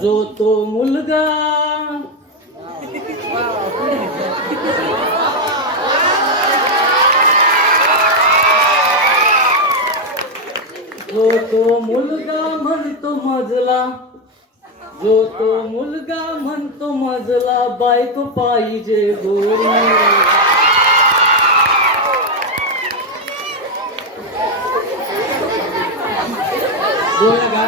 जो तो मुलगा जो तो मुलगा म्हणतो मजला, जो तो मुलगा म्हणतो मजला, बायको पाहिजे गोरी. बोला का?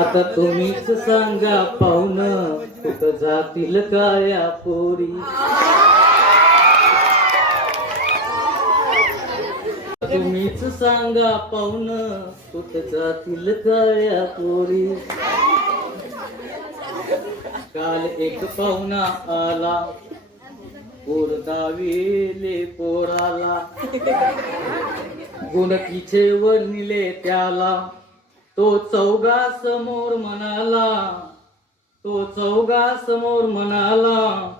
आता तुम्हीच सांगा पाहुणं, कुठं जातील काळ्या पोरी. तुम्हीच सांगा पाहुणं, कुठं जातील काळ्या पोरी. काल एक पाहुणा आला, पोर दाविले पोराला, गुणकीचे वर्णिले त्याला. तो चौघा समोर म्हणाला, तो चौघा समोर म्हणाला,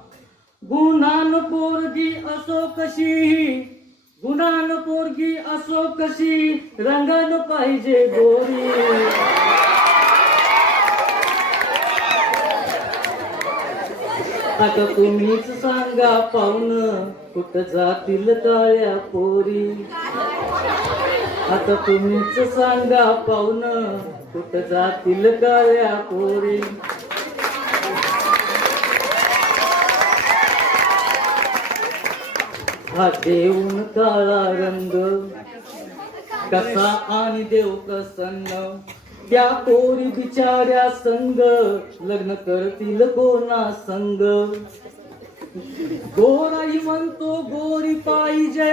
गुणान पोरगी असो कशी, गुणान पोरगी असो कशी, रंगान पाहिजे गोरी. आता तुम्हीच सांगा पाहुणं, कुठं जातील काळ्या पोरी. आता तुम्हीच सांगा पाहुणं, कुठं जातील काळ्या पोरी. हा देऊन काळा रंग कसा आणि देव प्रसन्न, त्या पोरी बिचाऱ्या संग लग्न करतील कोणा संग. गोराई म्हणतो गोरी पाहिजे,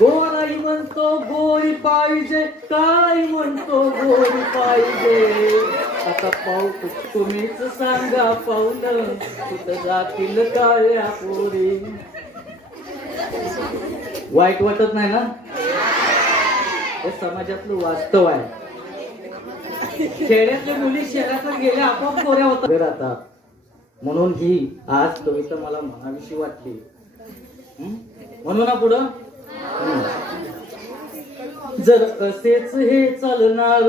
गोराई म्हणतो गोरी पाहिजे, काळी म्हणतो गोरी पाहिजे. आता पाहू तुम्हीच सांगा पाहुणं, कुठं जातील काळ्या पोरी. वाईट वाटत नाही ना? हे समाजातलं वास्तव आहे. खेड्यातल्या मुली शहराकडे गेल्या आपोआप गोऱ्या होतात राहतात. म्हणून ही आज कविता मला म्हणावीशी वाटली. म्हणू ना पुढं. जर असेच हे चालणार,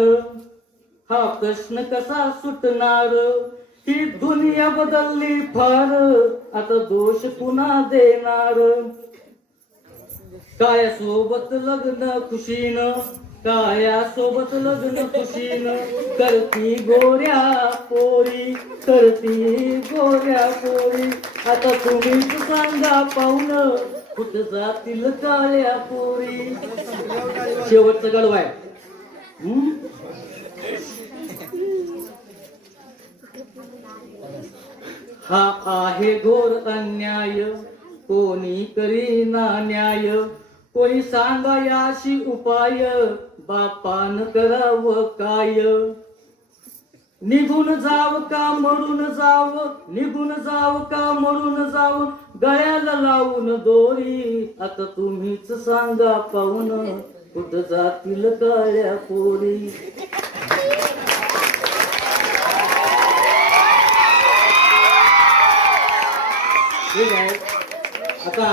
हा प्रश्न कसा सुटणार. ही दुनिया बदलली फार, आता दोष पुन्हा देणार. काया सोबत लग्न खुशीनं, काया सोबत लग्न खुशीनं, करती गोऱ्या पोरी, करती गोऱ्या पोरी. आता तुम्हीच सांगा पाहुणं, कुठं जातील काळ्या पोरी. शेवटचं गडव आहे. हा आहे घोर अन्याय, कोणी करीना न्याय. कोणी सांगा याशी उपाय, बापान करावं काय. निघून जाव का मरून जाव, निघून जाव का मरून जाव, गळ्याला लावून दोरी. आता तुम्हीच सांगा पाहुणं, कुठं जातील काळ्या पोरी. ठीक आहे. आता